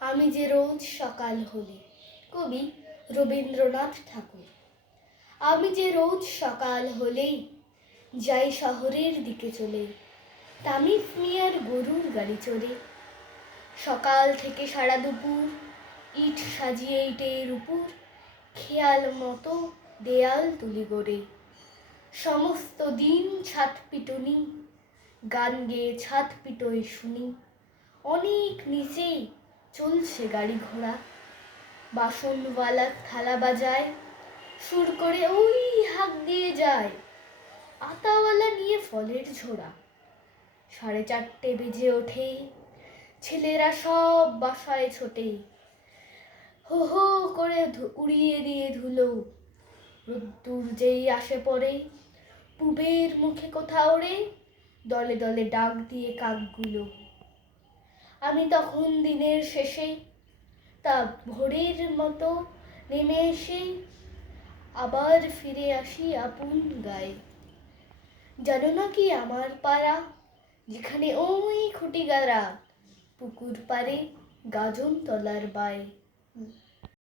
আমি যে রোজ সকাল হলে, কবি রবীন্দ্রনাথ ঠাকুর। আমি যে রোজ সকাল হলেই যাই শহরের দিকে চলে, তামিফ মিয়ার গরুর গাড়ি চড়ে সকাল থেকে সারা দুপুর ইট সাজিয়ে ইটের উপর খেয়াল মতো দেয়াল তুলি গড়ে। সমস্ত দিন ছাদ পিটুনি, গান গেয়ে ছাদ পিটোয় শুনি। অনেক নিচে চলছে গাড়ি ঘোড়া। বাসনওয়ালা থালা বাজায়, সুর করে ওই হাক দিয়ে যায়। আতাওয়ালা নিয়ে ফলের ঝোড়া। সাড়ে চারটে বেজে ওঠে ছেলেরা সব বাসায় ছোটে হো হো করে উড়িয়ে দিয়ে ধুলো। রোদ্দুর যেই আসে পড়ে, পুবের মুখে কোথাও ওড়ে দলে দলে ডাক দিয়ে কাকগুলো। আমি তখন দিনের শেষে তা ভোরের মতো নেমে এসে আবার ফিরে আসি আপন গায়ে। জানো না কি আমার পাড়া? যেখানে ওই খুঁটি গাড়া পুকুর পাড়ে গাজন তলার বায়।